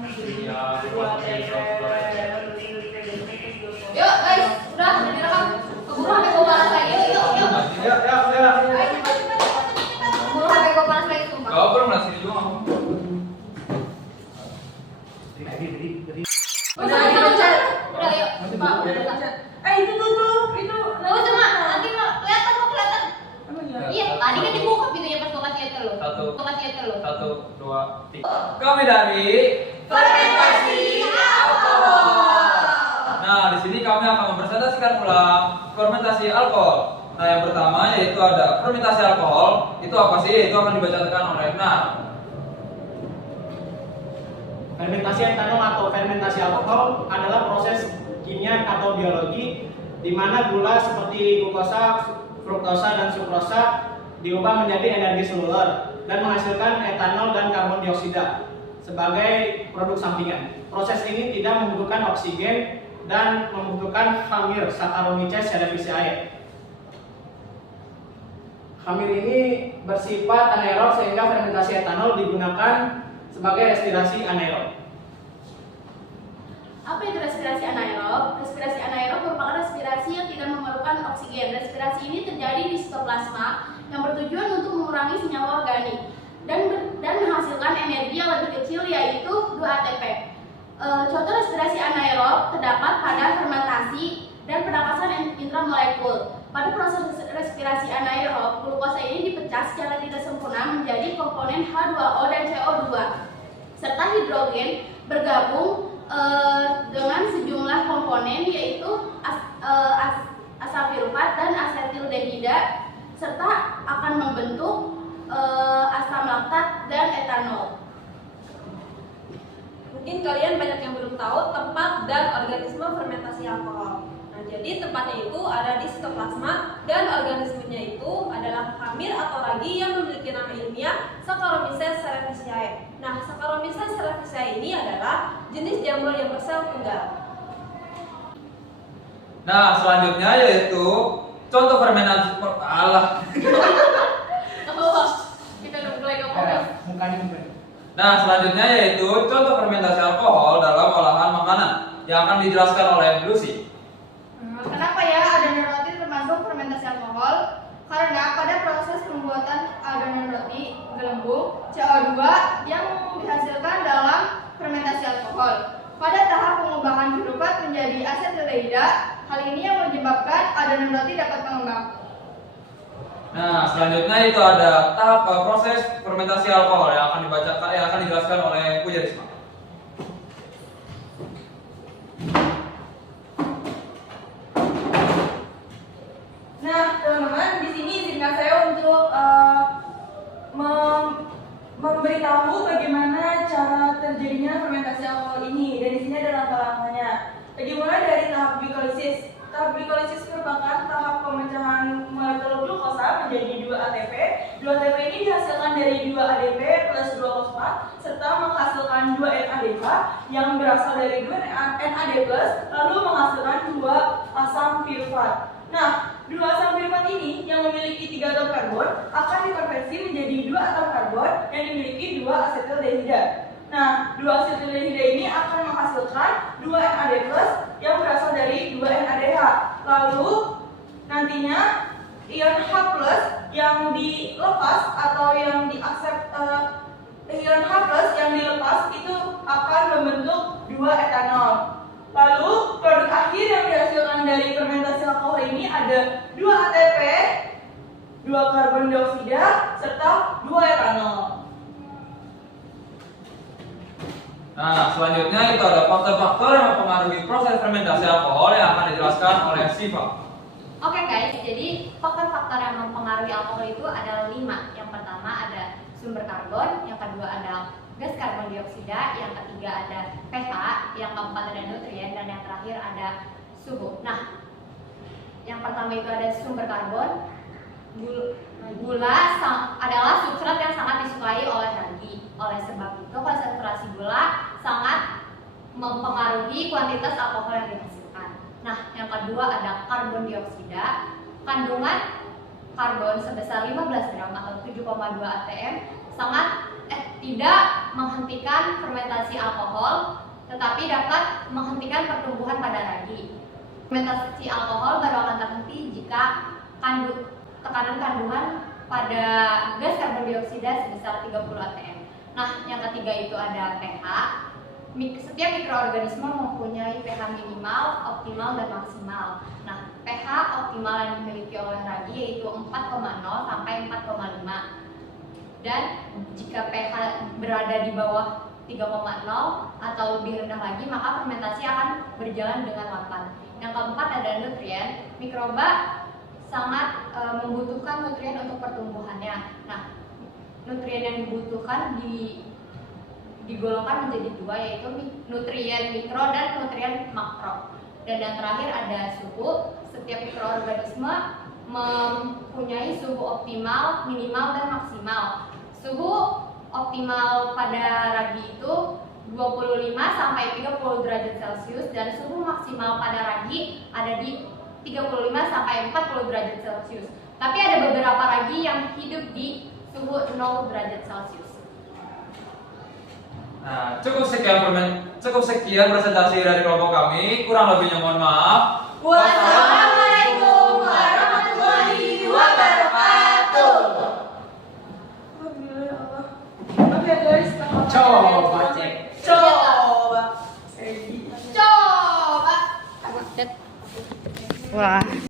Yuk guys, udah direkam. Keburu HP gua panas lagi. Yuk. Ya. Ayo cepat. Keburu HP gua panas lagi sumpah. Kau belum nasi juga kamu. Udah yuk. Pak, udah. Itu tuh. Nggak usah mak, nanti mau kelihatan. Emang iya? Iya, tadi kan dibuka pintunya pas gua kasih lihat ke lu. Satu. Gua kasih lihat ke lu. 1, 2, 3. Kami dari Fermentasi alkohol. Nah, di sini kami akan mempresentasikan ulang fermentasi alkohol. Nah, yang pertama yaitu ada fermentasi alkohol. Itu apa sih? Itu akan dibacakan oleh Nar. Fermentasi etanol atau fermentasi alkohol adalah proses kimia atau biologi di mana gula seperti glukosa, fruktosa, dan sukrosa diubah menjadi energi seluler dan menghasilkan etanol dan karbon dioksida sebagai produk sampingan. Proses ini tidak membutuhkan oksigen dan membutuhkan khamir Saccharomyces cerevisiae. Khamir ini bersifat anaerob sehingga fermentasi etanol digunakan sebagai respirasi anaerob. Apa itu respirasi anaerob? Respirasi anaerob merupakan respirasi yang tidak memerlukan oksigen. Respirasi ini terjadi di sitoplasma yang bertujuan untuk mengurangi senyawa organik dan menghasilkan energi yang lebih kecil yaitu 2 ATP. Contoh respirasi anaerob terdapat pada fermentasi dan penapasan intramolekul. Pada proses respirasi anaerob, glukosa ini dipecah secara tidak sempurna menjadi komponen H2O dan CO2 serta hidrogen bergabung dengan sejumlah komponen yaitu asam pirufat dan asetildehida serta akan membentuk asam laktat dan etanol. Mungkin kalian banyak yang belum tahu tempat dan organisme fermentasi alkohol. Nah, jadi tempatnya itu ada di sitoplasma dan organismenya itu adalah khamir atau ragi yang memiliki nama ilmiah Saccharomyces cerevisiae. Nah, Saccharomyces cerevisiae ini adalah jenis jamur yang bersel tunggal. Nah, selanjutnya yaitu contoh fermentasi Kita udah mulai ngomong. Mukanya bukan. Nah, selanjutnya yaitu contoh fermentasi alkohol dalam olahan makanan yang akan dijelaskan oleh Lucy. Kenapa ya adonan roti termasuk fermentasi alkohol? Karena pada proses pembuatan adonan roti gelembung, CO2 yang dihasilkan dalam fermentasi alkohol. Pada tahap pengubahan pirufat menjadi asetildehida, hal ini yang menyebabkan adonan roti dapat mengembang. Nah, selanjutnya itu ada tahap proses fermentasi alkohol yang akan dijelaskan oleh Puja Risma. Nah, teman-teman, di sini izinkan saya untuk memberitahu bagaimana cara terjadinya fermentasi alkohol ini. Dan di sini ada langkah-langkahnya. Dimulai dari tahap glikolisis. Tahap glikolisis merupakan tahap pemecahan molekul glukosa menjadi 2 ATP. 2 ATP ini dihasilkan dari 2 ADP plus 2 fosfat serta menghasilkan 2 NADH yang berasal dari 2 NAD+, lalu menghasilkan 2 asam pirufat. Nah, 2 asam pirufat ini yang memiliki 3 atom karbon akan dikonversi menjadi 2 atom karbon yang dimiliki 2 asetildehida. Nah, 2 asetildehida ini akan menghasilkan 2 NAD+ yang berasal dari 2 NADH. Lalu nantinya ion H+ yang dilepas atau yang ion H+ yang dilepas itu akan membentuk 2 etanol. Lalu produk akhir yang dihasilkan dari fermentasi alkohol ini ada 2 ATP, 2 karbon dioksida, serta 2 etanol. Nah, selanjutnya itu ada faktor-faktor yang mempengaruhi proses fermentasi alkohol yang akan dijelaskan oleh Siva. Oke guys, jadi faktor-faktor yang mempengaruhi alkohol itu adalah 5. Yang pertama ada sumber karbon, yang kedua ada gas karbon dioksida, yang ketiga ada pH, yang keempat ada nutrien, dan yang terakhir ada suhu. Nah, yang pertama itu ada sumber karbon. Gula adalah substrat yang sangat disukai oleh ragi. Oleh sebab itu, konsentrasi gula sangat mempengaruhi kuantitas alkohol yang dihasilkan. Nah, yang kedua ada karbon dioksida. Kandungan karbon sebesar 15 gram atau 7,2 atm sangat tidak menghentikan fermentasi alkohol, tetapi dapat menghentikan pertumbuhan pada ragi. Fermentasi alkohol baru akan terhenti jika tekanan kandungan pada gas karbon dioksida sebesar 30 atm. Nah, yang ketiga itu ada pH. Setiap mikroorganisme mempunyai pH minimal, optimal, dan maksimal. Nah, pH optimal yang dimiliki oleh ragi yaitu 4,0 sampai 4,5. Dan jika pH berada di bawah 3,0 atau lebih rendah lagi, maka fermentasi akan berjalan dengan lambat. Yang keempat ada nutrien. Mikroba sangat membutuhkan nutrien untuk pertumbuhannya. Nah, nutrien yang dibutuhkan digolongkan menjadi dua, yaitu nutrien mikro dan nutrien makro. Dan yang terakhir ada suhu. Setiap mikroorganisme mempunyai suhu optimal, minimal, dan maksimal. Suhu optimal pada ragi itu 25 sampai 30 derajat Celcius dan suhu maksimal pada ragi ada di 35 sampai 40 derajat Celcius. Tapi ada beberapa ragi yang hidup di suhu 0 derajat Celcius. Nah, cukup sekian presentasi dari kelompok kami. Kurang lebihnya mohon maaf. Wassalamualaikum warahmatullahi wabarakatuh. Alhamdulillah ya Allah. Oke guys, Coba cek. Coba. Coba. Wah.